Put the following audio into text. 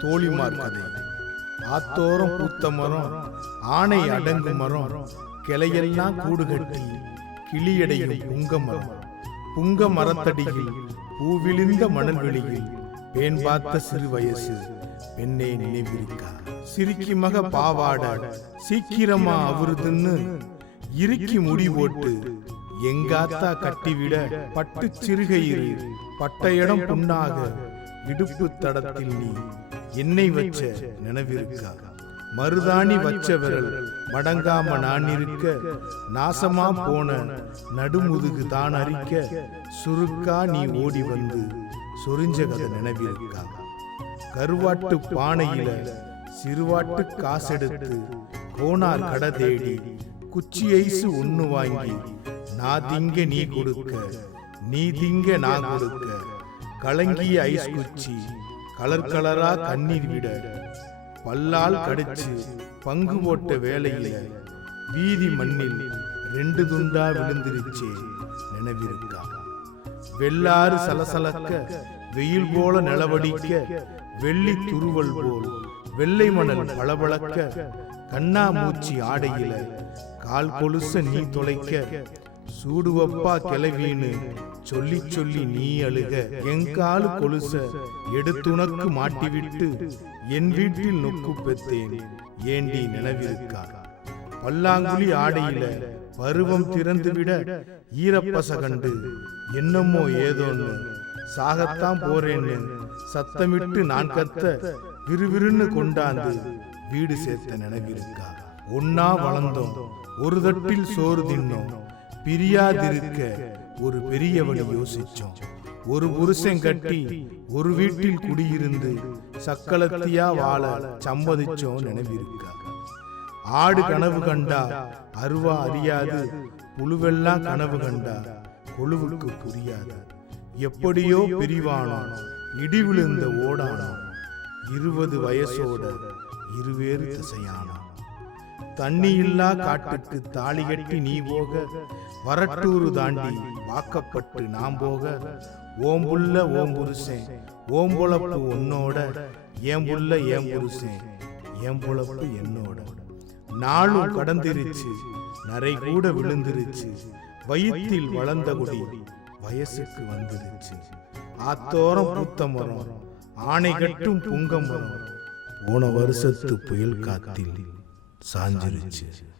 தோழிமார் கதை ஆத்தோரம் பூத்த மரம் ஆணை அடங்கு மரம் கிளையெல்லாம் கூடு கட்டி கிளியடையும் புங்க மரம் புங்க மரத்தடியில் பூவிழிந்த மணல் வெளியில் பேன் பார்த்த சிறு வயசு பெண்ணே நினைவிருக்கா? சிரிக்கி மக பாவாட சீக்கிரமா அவருதுன்னு இறுக்கி முடி ஓட்டு எங்காத்தா கட்டிவிட பட்டு சிறுகையில் பட்ட இடம் புண்ணாக இடுப்பு தடத்தில் நீ என்னை வச்ச நினைவிருக்கா. மருதாணி வச்ச விரல் மடங்காம நான் இருக்க. நாசமா போன நடுமுதுகு தான் அரிக்க. சுருக்கா நீ ஓடி வந்து சொரிஞ்ச கதை நினைவிருக்கா. கருவாட்டு பானையில சிறுவாட்டு காசெடுத்து கோனார் கடை தேடி குச்சி ஐசு ஒண்ணு வாங்கி நான் திங்க நீ கொடுக்க. நீ திங்க நான் கொடுக்க. கலங்கிய ஐஸ் குச்சி. கலர் கலரா கண்ணீர் விட பல்லால் கடிச்சு பங்கு போட்ட வேலையில வீதி மண்ணில் ரெண்டு துண்டா விழுந்திருச்சே நினைவிருக்கா. வெள்ளாறு சலசலக்க வெயில் போல நிலவடிக்க வெள்ளி துருவல் போல் வெள்ளை மணல் பளபளக்க கண்ணாமூச்சி ஆடையில கால் கொலுச நீ தொலைக்க சூடுவப்பா கிளவின்னு சொல்லி சொல்லி நீ அழுக. எங்காலு கொலுச எடுத்துனக்கு மாட்டிவிட்டு என் வீட்டில் நொக்கு பெத்தேன். ஏண்டி நினைவிருக்கா பல்லாங்குழி ஆடையில பருவம் திறந்துவிட ஈரப்பச கண்டு என்னமோ ஏதோன்னு சாகத்தான் போறேன்னு சத்தமிட்டு நான் கத்த விறுவிறுன்னு கொண்டாந்து வீடு சேர்த்த நினைவிருக்கா? ஒன்னா வளர்ந்தோம். ஒரு தட்டில் சோறு தின்னோம். பிரியாதிருக்க ஒரு பெரியவனை யோசிச்சோம். ஒரு புருஷன் கட்டி ஒரு வீட்டில் குடியிருந்து சக்களத்தியா வாழ சம்மதிச்சோம் நினைவிருக்கா. ஆடு கனவு கண்டா அருவா அறியாது புழுவெல்லாம் கனவு கண்டா கொழுவுக்கு புரியாது. எப்படியோ பிரிவானோ இடி விழுந்த ஓடானோ இருபது வயசோட இருவேறு திசையானோ தண்ணி இல்லா காட்டுக்கு தாலி கட்டி நீ போக வரட்டூரு தாண்டி வாக்கப்பட்டு நாம் போக. ஓம்புள்ள ஓம் புருஷன் ஓம்புழப்பு உன்னோட ஏம்புள்ள ஏம் புருஷன் ஏம்புழப்பு என்னோட. நாளும் கடந்திருச்சு நரை கூட விழுந்துருச்சு வயிற்றில் வளர்ந்த குடி வயசுக்கு வந்துருச்சு. ஆத்தோரம் பூத்த மரம் ஆணை கட்டும் புங்க மரம் போன வருஷத்து புயல் காத்தில். സാഞ്ചരിച്ച്.